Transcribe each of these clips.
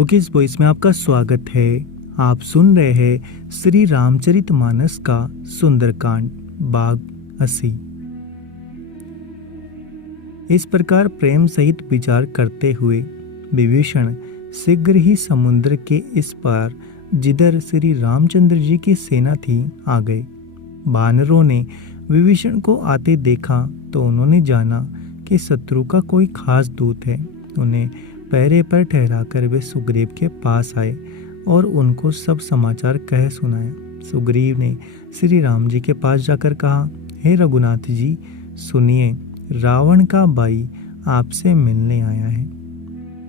Bookish voice में आपका स्वागत है। आप सुन रहे हैं श्री रामचरितमानस का सुंदरकांड भाग 80। इस प्रकार प्रेम सहित विचार करते हुए विभीषण शीघ्र ही समुद्र के इस पार जिधर श्री रामचंद्र जी की सेना थी आ गए। वानरों ने विभीषण को आते देखा तो उन्होंने जाना कि शत्रु का कोई खास दूत है। उन्हें पहरे पर ठहराकर वे सुग्रीव के पास आए और उनको सब समाचार कह सुनाया। सुग्रीव ने श्री राम जी के पास जाकर कहा, हे रघुनाथ जी सुनिए, रावण का भाई आपसे मिलने आया है।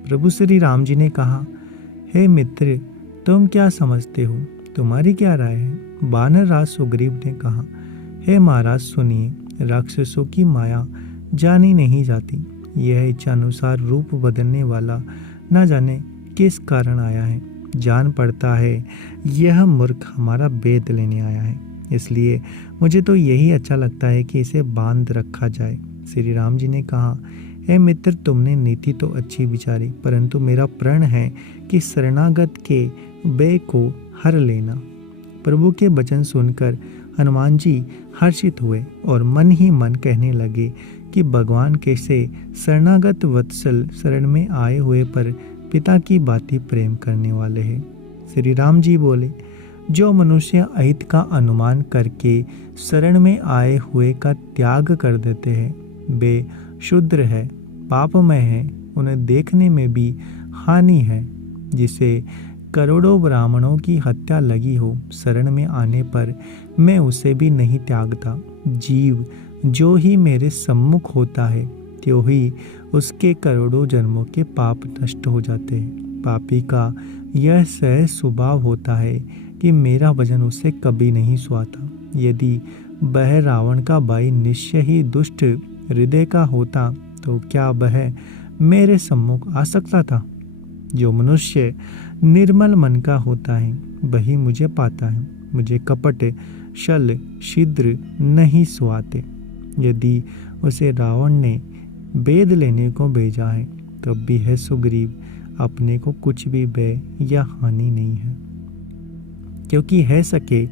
प्रभु श्री राम जी ने कहा, हे मित्र, तुम क्या समझते हो? तुम्हारी क्या राय है? वानर राज सुग्रीव ने कहा, हे महाराज सुनिए, राक्षसों की माया जानी नहीं जाती। यह इच्छानुसार रूप बदलने वाला न जाने किस कारण आया है। जान पड़ता है यह मूर्ख हमारा वेद लेने आया है, इसलिए मुझे तो यही अच्छा लगता है कि इसे बांध रखा जाए। श्री राम जी ने कहा, हे मित्र, तुमने नीति तो अच्छी विचारी, परंतु मेरा प्रण है कि शरणागत के भय को हर लेना। प्रभु के वचन सुनकर हनुमान जी हर्षित हुए और मन ही मन कहने लगे कि भगवान कैसे शरणागत वत्सल शरण में आए हुए पर पिता की बाती प्रेम करने वाले हैं। श्री राम जी बोले, जो मनुष्य अहित का अनुमान करके शरण में आए हुए का त्याग कर देते हैं वे शूद्र है, पापमय है, उन्हें देखने में भी हानि है। जिसे करोड़ों ब्राह्मणों की हत्या लगी हो, शरण में आने पर मैं उसे भी नहीं त्यागता। जीव जो ही मेरे सम्मुख होता है त्यों ही उसके करोड़ों जन्मों के पाप नष्ट हो जाते हैं। पापी का यह सहज स्वभाव होता है कि मेरा वचन उसे कभी नहीं सुहाता। यदि वह रावण का भाई निश्चय ही दुष्ट हृदय का होता तो क्या वह मेरे सम्मुख आ सकता था? जो मनुष्य निर्मल मन का होता है वही मुझे पाता है। मुझे कपट छल छिद्र नहीं सुहाते। यदि उसे रावण ने वेद लेने को भेजा है तब भी है सुग्रीव, अपने को कुछ भी भय या हानि नहीं है, क्योंकि है सके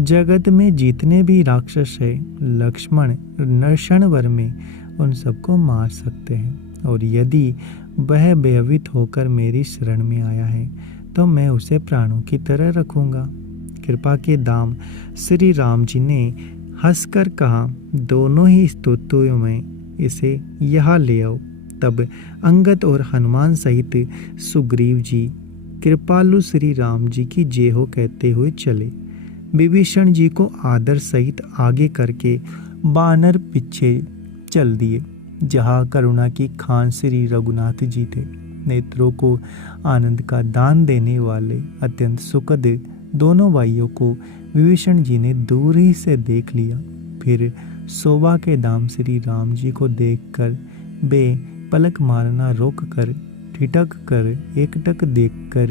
जगत में जितने भी राक्षस है लक्ष्मण नरक्षण वर में उन सबको मार सकते हैं। और यदि वह भयभीत होकर मेरी शरण में आया है तो मैं उसे प्राणों की तरह रखूंगा। कृपा के दाम श्री राम जी ने हंसकर कहा, दोनों ही स्तुतियों में इसे यहाँ ले आओ। तब अंगद और हनुमान सहित सुग्रीव जी कृपालु श्री राम जी की जय हो कहते हुए चले। विभीषण जी को आदर सहित आगे करके वानर पीछे चल दिए। जहाँ करुणा की खान श्री रघुनाथ जी थे। नेत्रों को आनंद का दान देने वाले अत्यंत सुखद दोनों भाइयों को विभीषण जी ने दूर ही से देख लिया। फिर शोभा के दाम श्री राम जी को देखकर वे पलक मारना रोक कर ठिठक कर एकटक देखकर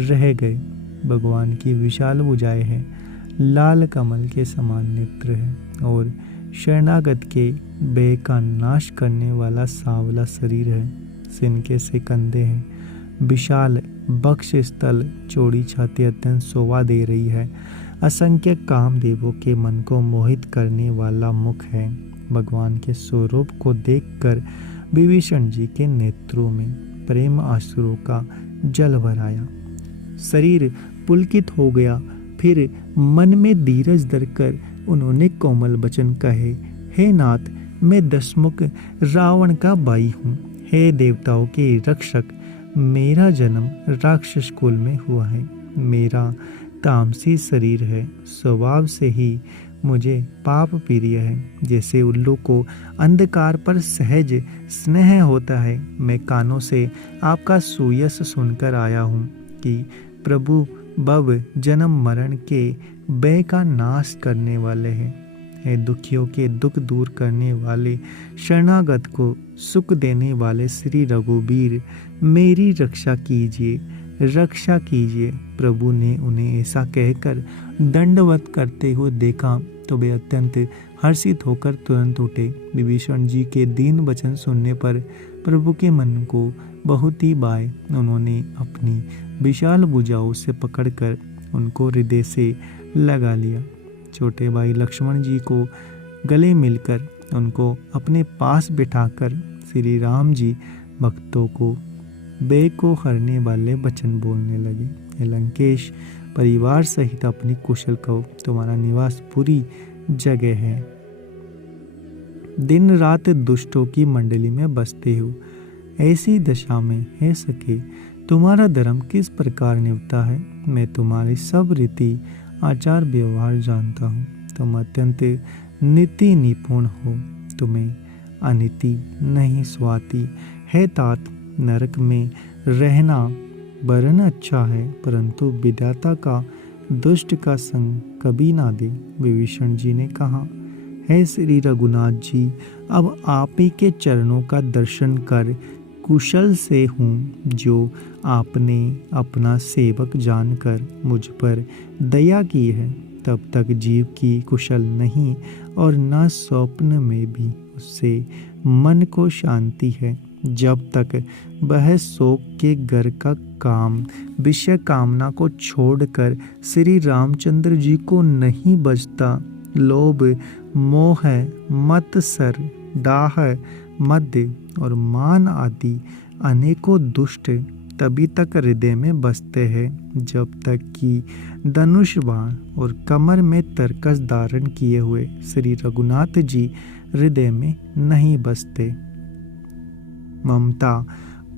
रह गए। भगवान की विशाल भुजाएं हैं, लाल कमल के समान नेत्र है और शरणागत के भय का नाश करने वाला सांवला शरीर है। सिनके से कंधे हैं, विशाल बक्ष स्थल, चौड़ी छाती अत्यंत शोभा दे रही है। असंख्य कामदेवों के मन को मोहित करने वाला मुख है। भगवान के स्वरूप को देखकर विभीषण जी के नेत्रों में प्रेम आंसुओं का जल भर आया। शरीर पुलकित हो गया। फिर मन में धीरज धरकर उन्होंने कोमल वचन कहे, हे नाथ, मैं दशमुख रावण का भाई हूँ। हे देवताओं के रक्षक, मेरा जन्म राक्षस कुल में हुआ है। मेरा तामसी शरीर है, स्वभाव से ही मुझे पाप प्रिय है। जैसे उल्लू को अंधकार पर सहज स्नेह होता है, मैं कानों से आपका सुयस सुनकर आया हूँ कि प्रभु भव जन्म मरण के भय का नाश करने वाले हैं। हे दुखियों के दुख दूर करने वाले, शरणागत को सुख देने वाले श्री रघुवीर, मेरी रक्षा कीजिए, रक्षा कीजिए। प्रभु ने उन्हें ऐसा कहकर दंडवत करते हुए देखा तो वे अत्यंत हर्षित होकर तुरंत उठे। विभीषण जी के दीन वचन सुनने पर प्रभु के मन को बहुत ही बार उन्होंने अपनी विशाल भुजाओं से पकड़कर उनको हृदय से लगा लिया। छोटे भाई लक्ष्मण जी को गले मिलकर उनको अपने पास बिठाकर श्री राम जी भक्तों को बे को हरने वाले वचन बोलने लगे। हे लंकेश, परिवार सहित अपनी कुशल कहो, तुम्हारा निवास पूरी जगह है। दिन रात दुष्टों की मंडली में बसते हो, ऐसी दशा में हे सके तुम्हारा धर्म किस प्रकार निभता है। मैं तुम्हारी सब रीति आचार व्यवहार जानता हूँ। तुम अत्यंत नीति निपुण हो, तुम्हें अनीति नहीं स्वाती है। तात, नरक में रहना वरन अच्छा है, परंतु विधाता का दुष्ट का संग कभी ना दे। विभीषण जी ने कहा, हे श्री रघुनाथ जी, अब आप ही के चरणों का दर्शन कर कुशल से हूँ। जो आपने अपना सेवक जानकर मुझ पर दया की है, तब तक जीव की कुशल नहीं और न स्वप्न में भी उससे मन को शांति है। जब तक वह शोक के घर का काम विषय कामना को छोड़कर श्री रामचंद्र जी को नहीं बचता, लोभ, मोह, मत्सर, डाह, मद और मान आदि अनेकों दुष्ट तभी तक हृदय में बसते हैं जब तक कि धनुष बाण और कमर में तरकस धारण किए हुए श्री रघुनाथ जी हृदय में नहीं बसते। ममता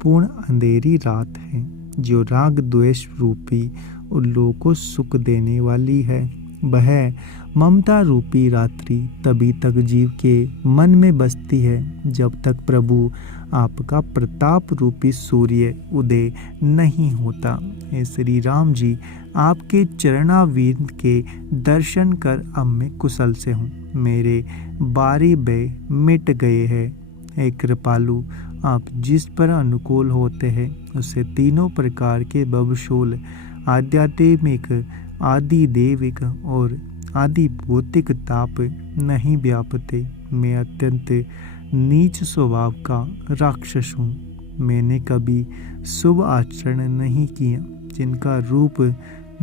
पूर्ण अंधेरी रात है जो राग द्वेष रूपी उल्लू को सुख देने वाली है। वह ममता रूपी रात्रि तभी तक जीव के मन में बसती है जब तक प्रभु आपका प्रताप रूपी सूर्य उदय नहीं होता। हे श्री राम जी, आपके चरणाविंद के दर्शन कर अब मैं कुशल से हूँ। मेरे बारी बे मिट गए हैं। हे कृपालु, आप जिस पर अनुकूल होते हैं उससे तीनों प्रकार के भवशूल, आध्यात्मिक, आदि देविक और आदि भौतिक ताप नहीं व्यापते। मैं अत्यंत नीच स्वभाव का राक्षस हूँ। मैंने कभी शुभ आचरण नहीं किया, जिनका रूप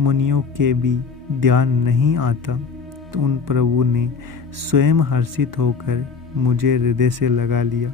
मुनियों के भी ध्यान नहीं आता। तो उन प्रभु ने स्वयं हर्षित होकर मुझे हृदय से लगा लिया।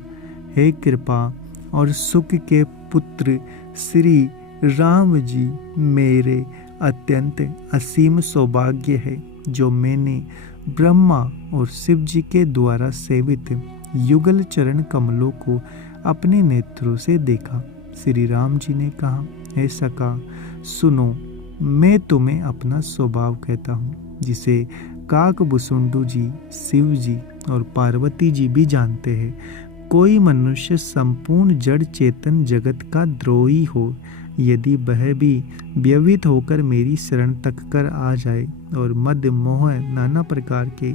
हे कृपा और सुख के पुत्र श्री राम जी, मेरे अत्यंत असीम सौभाग्य है जो मैंने ब्रह्मा और शिव जी के द्वारा सेवित युगल चरण कमलों को अपने नेत्रों से देखा। श्री राम जी ने कहा, हे सखा सुनो, मैं तुम्हें अपना स्वभाव कहता हूँ, जिसे काकभूषुंड जी, शिव जी और पार्वती जी भी जानते हैं। कोई मनुष्य संपूर्ण जड़ चेतन जगत का द्रोही हो, यदि वह भी व्यवित होकर मेरी शरण तक कर आ जाए और मद मोह नाना प्रकार के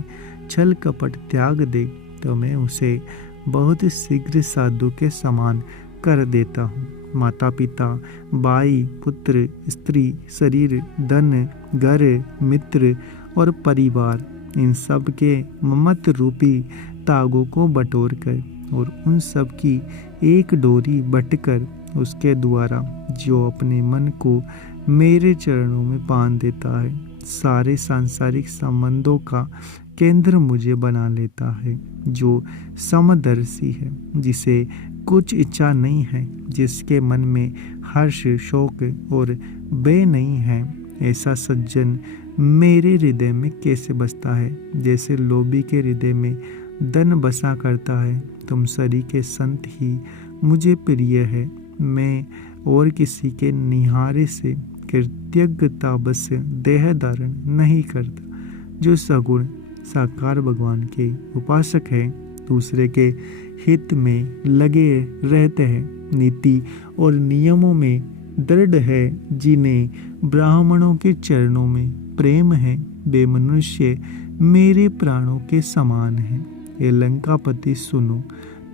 छल कपट त्याग दे, तो मैं उसे बहुत शीघ्र साधु के समान कर देता हूँ। माता पिता, भाई, पुत्र, स्त्री, शरीर, धन, घर, मित्र और परिवार, इन सब के ममत रूपी तागों को बटोर कर और उन सब की एक डोरी बटकर उसके द्वारा जो अपने मन को मेरे चरणों में बांध देता है, सारे सांसारिक संबंधों का केंद्र मुझे बना लेता है। जो समदर्शी है, जिसे कुछ इच्छा नहीं है, जिसके मन में हर्ष, शोक और भय नहीं है, ऐसा सज्जन मेरे हृदय में कैसे बसता है। जैसे लोभी के हृदय में धन बसा करता है, तुम सरी के संत ही मुझे प्रिय है। मैं और किसी के निहारे से कृतज्ञता बस देह धारण नहीं करता। जो सगुण साकार भगवान के उपासक है, दूसरे के हित में लगे रहते हैं, नीति और नियमों में दृढ़ है, जिन्हें ब्राह्मणों के चरणों में प्रेम है, वे मनुष्य मेरे प्राणों के समान हैं। ये लंकापति सुनो,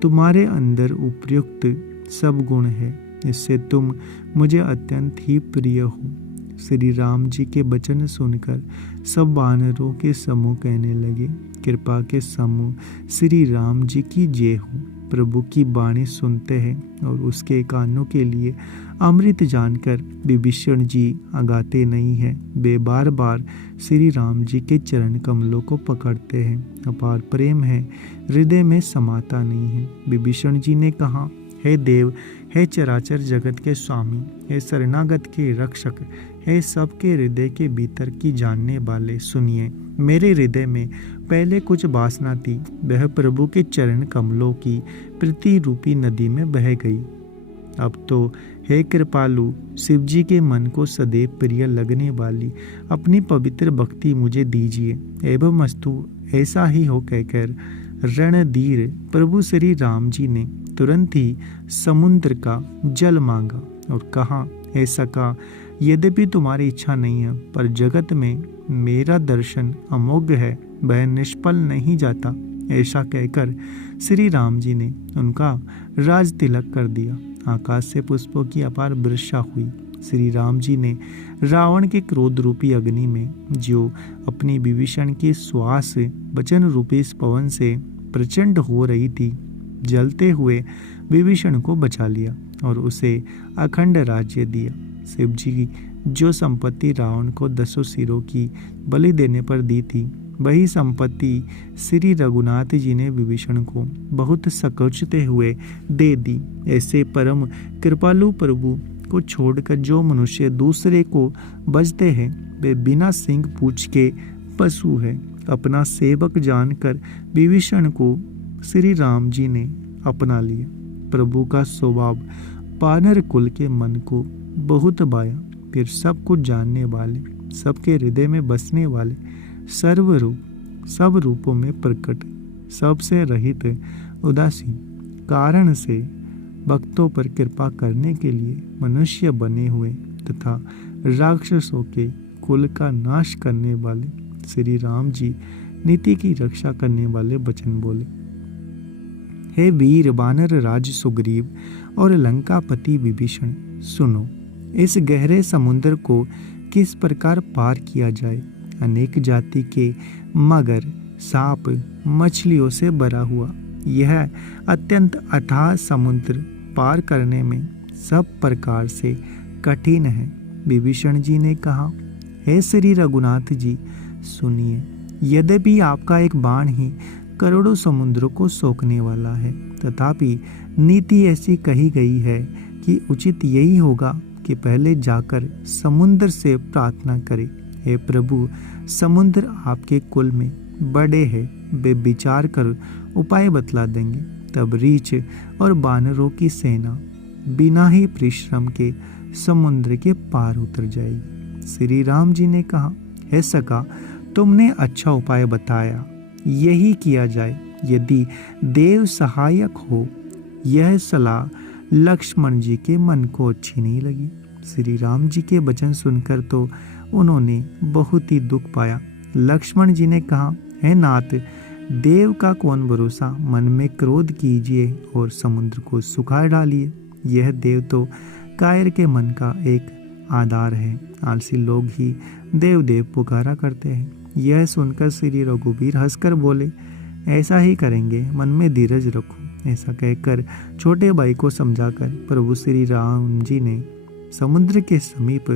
तुम्हारे अंदर उपयुक्त सब गुण है, इससे तुम मुझे अत्यंत ही प्रिय हो। श्री राम जी के वचन सुनकर सब वानरों के समूह कहने लगे, कृपा के समूह श्री राम जी की जय हो। प्रभु की वाणी सुनते हैं और उसके कानों के लिए अमृत जानकर विभीषण जी आगाते नहीं है। वे बार बार श्री राम जी के चरण कमलों को पकड़ते हैं। अपार प्रेम है, हृदय में समाता नहीं है। विभीषण जी ने कहा, हे देव, हे चराचर जगत के स्वामी, हे शरणागत के रक्षक, हे सबके हृदय के भीतर की जानने वाले, सुनिए। मेरे हृदय में पहले कुछ वासना थी, वह प्रभु के चरण कमलों की प्रीति रूपी नदी में बह गई। अब तो हे कृपालु, शिव जी के मन को सदैव प्रिय लगने वाली अपनी पवित्र भक्ति मुझे दीजिए। एवं मस्तु, ऐसा ही हो कहकर रणधीर प्रभु श्री राम जी ने तुरंत ही समुद्र का जल मांगा और कहा, हे सखा, यद्यपि तुम्हारी इच्छा नहीं है, पर जगत में मेरा दर्शन अमोघ है, वह निष्फल नहीं जाता। ऐसा कहकर श्री राम जी ने उनका राज तिलक कर दिया। आकाश से पुष्पों की अपार वर्षा हुई। श्री राम जी ने रावण के क्रोध रूपी अग्नि में, जो अपनी विभीषण की श्वास वचन रूपी इस पवन से प्रचंड हो रही थी, जलते हुए विभीषण को बचा लिया और उसे अखंड राज्य दिया। शिव जी की जो संपत्ति रावण को 10 सिरों की बलि देने पर दी थी, वही संपत्ति श्री रघुनाथ जी ने विभीषण को बहुत सकोचते हुए दे दी। ऐसे परम कृपालु प्रभु को छोड़कर जो मनुष्य दूसरे को बजते हैं, वे बिना सींग पूंछ के पशु है। अपना सेवक जानकर विभीषण को श्री राम जी ने अपना लिया। प्रभु का स्वभाव वानर कुल के मन को बहुत भाया। फिर सब कुछ जानने वाले, सबके हृदय में बसने वाले, सर्वरूप, सब रूपों में प्रकट, सबसे रहित, उदासीन कारण से भक्तों पर कृपा करने के लिए मनुष्य बने हुए तथा राक्षसों के कुल का नाश करने वाले श्री राम जी नीति की रक्षा करने वाले वचन बोले। हे वीर वानर राज सुग्रीव और लंकापति विभीषण, सुनो, इस गहरे समुद्र को किस प्रकार पार किया जाए। अनेक जाति के मगर, सांप, मछलियों से भरा हुआ यह अत्यंत अथाह समुद्र पार करने में सब प्रकार से कठिन है। विभीषण जी ने कहा, हे श्री रघुनाथ जी, सुनिए। यद्यपि आपका एक बाण ही करोड़ों समुद्रों को सोखने वाला है, तथापि नीति ऐसी कही गई है कि उचित यही होगा कि पहले जाकर समुद्र से प्रार्थना करें। हे प्रभु, समुद्र आपके कुल में बड़े हैं, वे विचार कर उपाय बतला देंगे। तब रीछ और बानरों की सेना बिना ही परिश्रम के समुद्र के पार उतर जाएगी। श्री राम जी ने कहा, हे सखा, तुमने अच्छा उपाय बताया, यही किया जाए। यदि देव सहायक हो। यह सलाह लक्ष्मण जी के मन को अच्छी नहीं लगी। श्री राम जी के वचन सुनकर तो उन्होंने बहुत ही दुख पाया। लक्ष्मण जी ने कहा, हे नाथ, देव का कौन भरोसा, मन में क्रोध कीजिए और समुद्र को सुखा डालिए। यह देव तो कायर के मन का एक आधार है। आलसी लोग ही देव देव पुकारा करते हैं। यह सुनकर श्री रघुवीर हंसकर बोले, ऐसा ही करेंगे, मन में धीरज रखो। ऐसा कहकर छोटे भाई को समझाकर प्रभु श्री राम जी ने समुद्र के समीप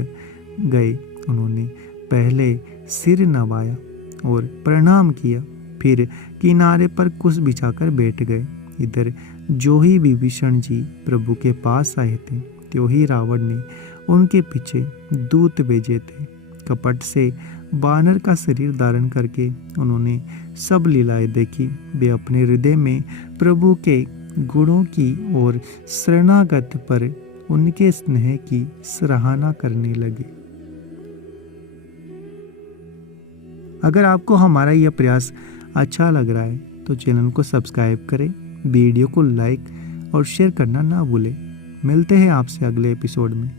गए। उन्होंने पहले सिर नवाया और प्रणाम किया, फिर किनारे पर कुश बिछाकर बैठ गए। इधर जो ही विभीषण जी प्रभु के पास आए थे, त्यों ही रावण ने उनके पीछे दूत भेजे थे। कपट से वानर का शरीर धारण करके उन्होंने सब लीलाएं देखी। वे अपने हृदय में प्रभु के गुणों की और शरणागत पर उनके स्नेह की सराहना करने लगे। अगर आपको हमारा यह प्रयास अच्छा लग रहा है तो चैनल को सब्सक्राइब करें, वीडियो को लाइक और शेयर करना ना भूलें। मिलते हैं आपसे अगले एपिसोड में।